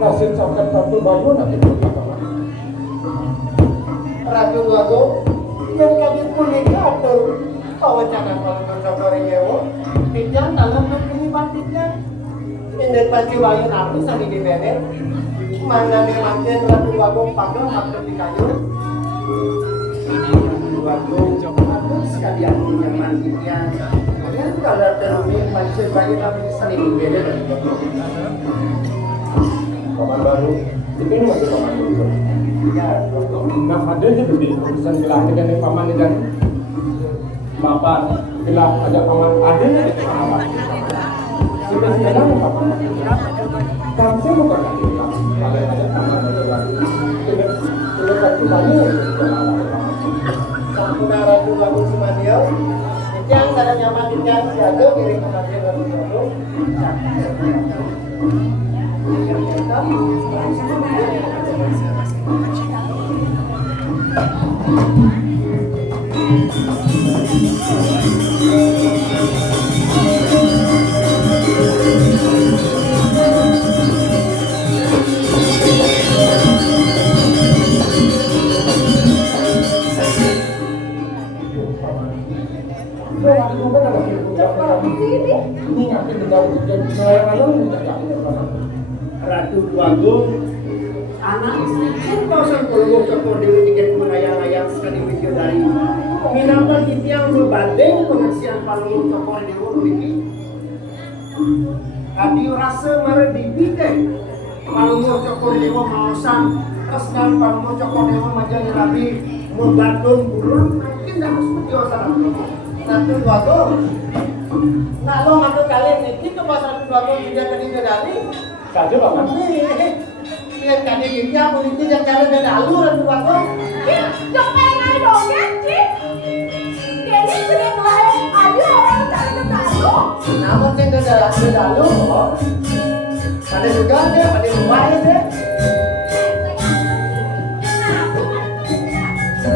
Nasib sampai Ratu Bayu nanti berkata Ratu Bayu yang kami kulit atur kau jangan kalau bercokori nyewo tidak dalam negeri batiknya ini pasti Bayu nanti sani di bebek mana nih mantin Ratu Bayu panggung aku di kayu Ratu Bayu aku sekalian punya mantinnya kalian kalau terumi pasti Bayu nanti sani di bebek paman baru itu ini masih paman baru ya nah ada aja gede urusan gelah dengan paman dan bapak gelah ada paman ada di paman sudah sekarang paman kan saya bukan lagi kalau ada paman ada lagi sudah satu kali sampuna Ratu Bagus Sumandio yang ada nyaman di siaga kirim kematian Ratu Bagus Ratu Agung anak kausan kolong cokor dewi tiket menayang-ayang sekali video dari minata yang berbanding pengersian palung cokor dewi memiliki adio rasa mara dipite palung cokor dewi mausan teruskan palung cokor dewi majani rabi membantung burung mungkin tak harus berjauh Ratu Agung nah lo ngaku kalian ini ke pasar Ratu Agung tidak tadi dari saja paman lihat kali ini aku itu yang kalian dari alur Ratu Agung jangan main dong ya cik jadi sudah mulai ada orang cari ke dalu namun yang dari dalu ada juga ada luar ya deh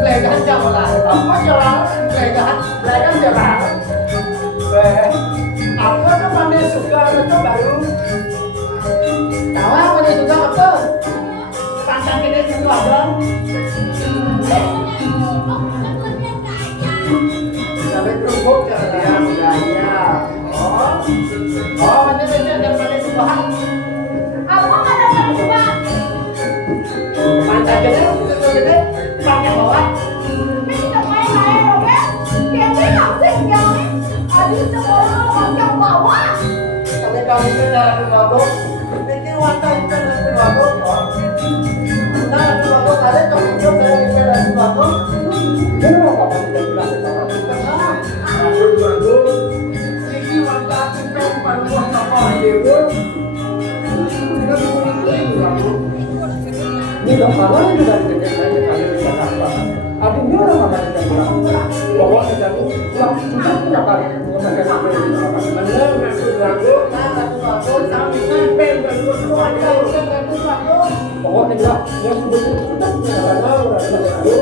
legan jalan apa jalan legan jalan apa tuh mandi suka itu baru tahu apa dia juga apa pantang kita itu ada sampai kerupuk dia budaya oh ini benar dan mandi suka apa ada pada coba pantang kita pakai bawah ini tidak main dong ya kayaknya langsung yang ada semua yang bawah kami kami itu dari Bagus ini wanita itu dari Bagus nah Ratu Bagus ada kemudian dari Bagus ini apa yang kita bilang Ratu Bagus ini wanita itu panuan kapal dewa kita dimulai Bagus ini gambaran itu dari dari kali di Jakarta artinya orang akan kita bilang bahwa kita itu sudah punya kali menggunakan apa yang kita lakukan benar Ratu Bagus Ratu Bagus sampai sampai berdua Ratu Bagus bahwa kita yang sudah punya kali Ratu Bagus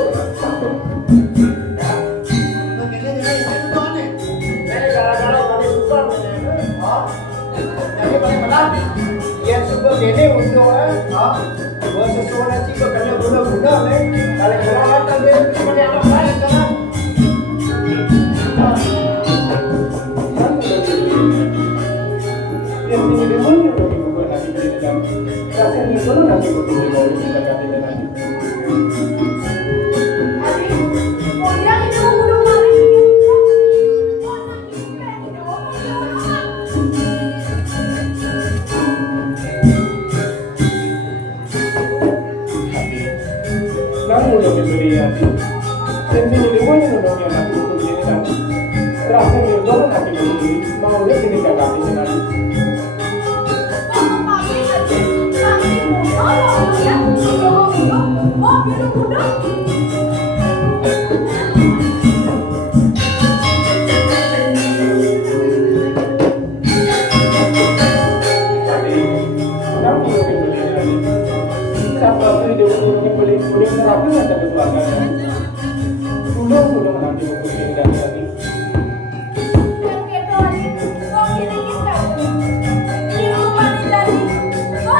yang sebut ini untuk buat sesuatu juga karena guna-guna kalau perawatan dia seperti anak lain kan yang ini dimana dibuat lagi dari dalam rasanya itu nanti betul baru kita ganti lagi kamu udah beli ya dan sini di mana udah yang nanti untuk ini kan terasa dia doang nanti beli mau lihat ini kakak di sini terapi ada keluarganya dulu nanti mungkin dari tadi yang kedua ini kok ini kita di rumah ini tadi kok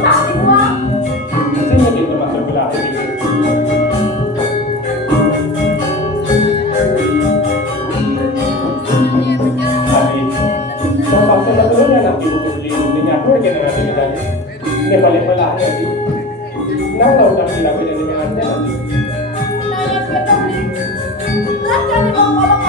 tadi gua. Sini kita masuk wilayah ini. Tadi, sampai kita turunnya nanti buku di dunia aku aja dengan ini tadi. Ini balik wilayah di. Nah, kalau udah bilang beda dengan nanti. Nah, yang kita beli. Lah jadi mau ngomong